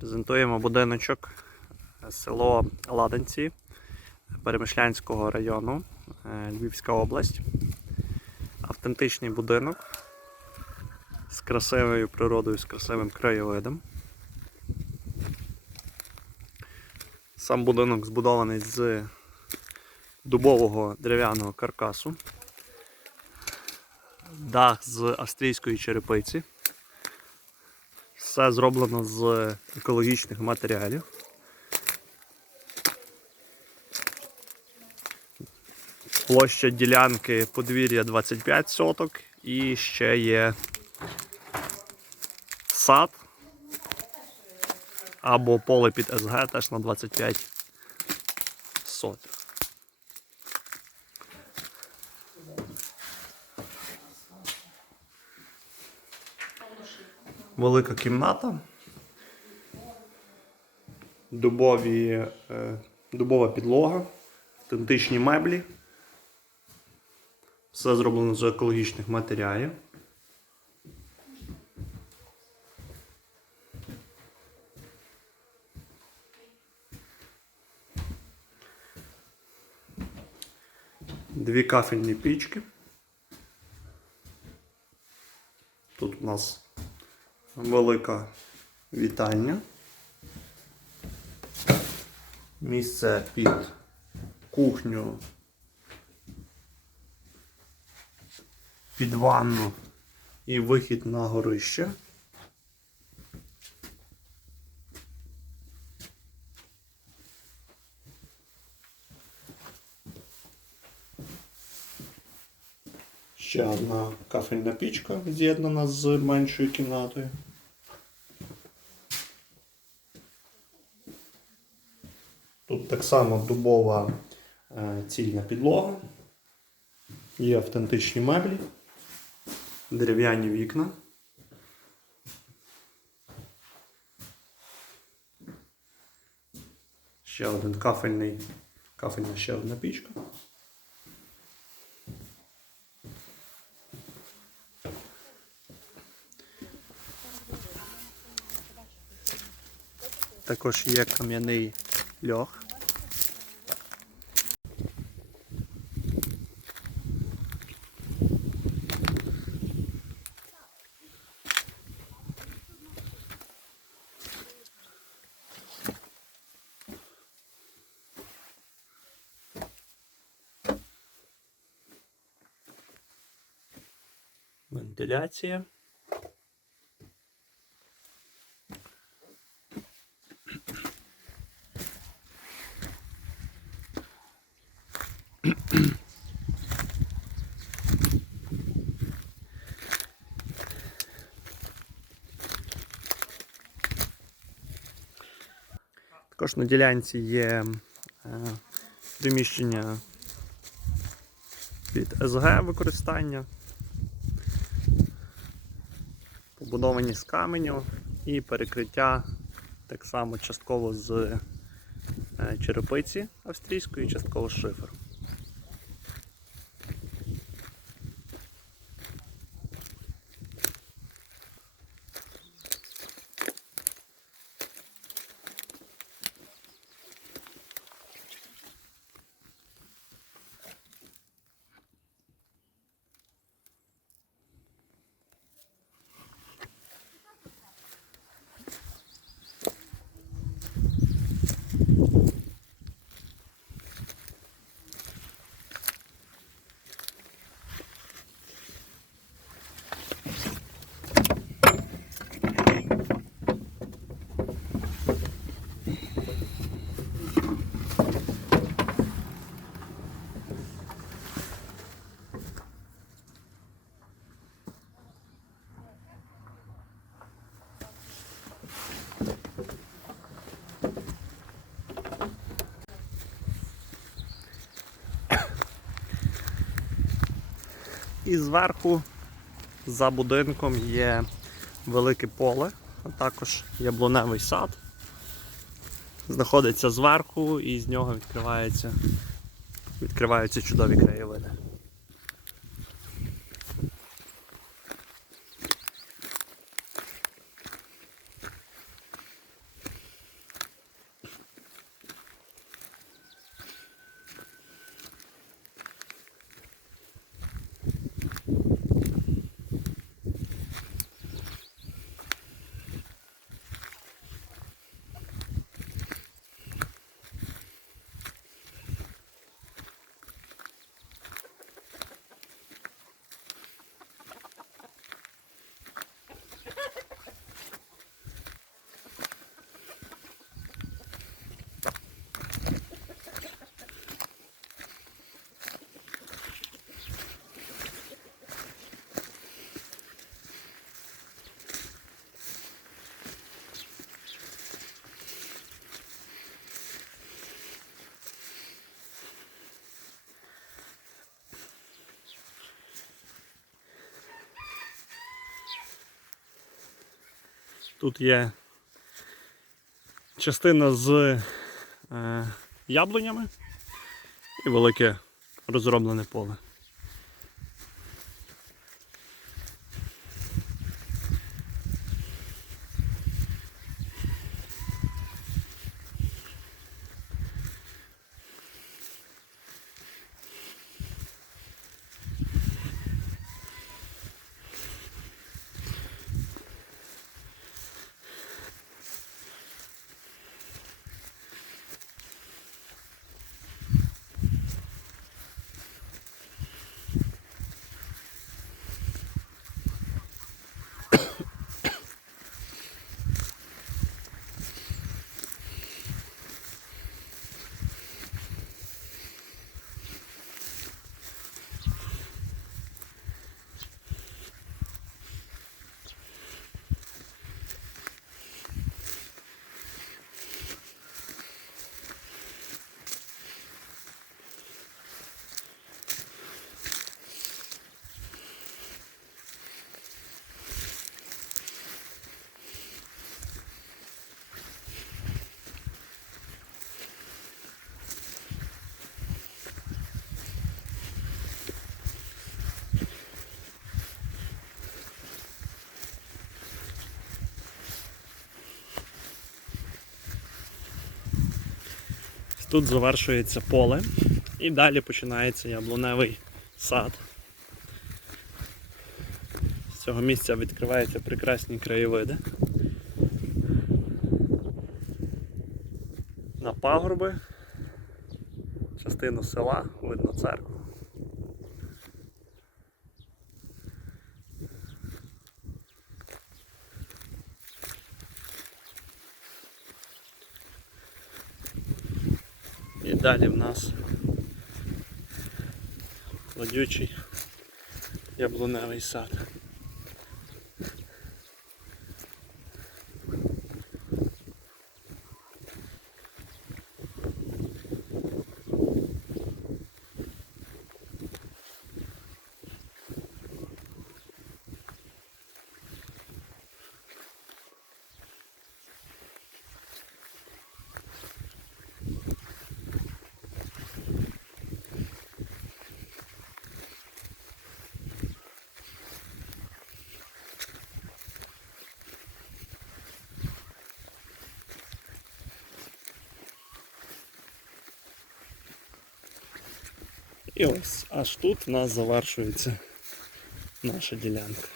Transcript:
Презентуємо будиночок село Ладанці Перемишлянського району, е, Львівська область. Автентичний будинок з красивою природою, з красивим краєвидом. Сам будинок збудований з дубового дерев'яного каркасу. Дах з австрійської черепиці. Все зроблено з екологічних матеріалів. Площа ділянки подвір'я 25 соток і ще є сад або поле під СГ теж на 25 соток. Велика кімната. Дубові, е, дубова підлога, автентичні меблі. Все зроблено з екологічних матеріалів. Дві кафельні пічки. Тут у нас велика вітальня. Місце під кухню, під ванну і вихід на горище. Ще одна кафельна пічка з'єднана з меншою кімнатою. Тут так само дубова е, цільна підлога. Є автентичні меблі, дерев'яні вікна. Ще один кафельний, кафельна ще одна пічка. Також є кам'яний льох. Вентиляція. Також на ділянці є е, приміщення під СГ використання, побудовані з каменю і перекриття так само частково з е, черепиці австрійської, частково з шиферу. І зверху за будинком є велике поле, а також яблуневий сад. Знаходиться зверху і з нього відкривається, відкриваються чудові краєвиди. Тут є частина з е, яблунями і велике розроблене поле. Тут завершується поле і далі починається яблуневий сад. З цього місця відкриваються прекрасні краєвиди. На пагорби, частину села, видно церкву. Далі в нас кладючий яблуневий сад. І ось аж тут в нас завершується наша ділянка.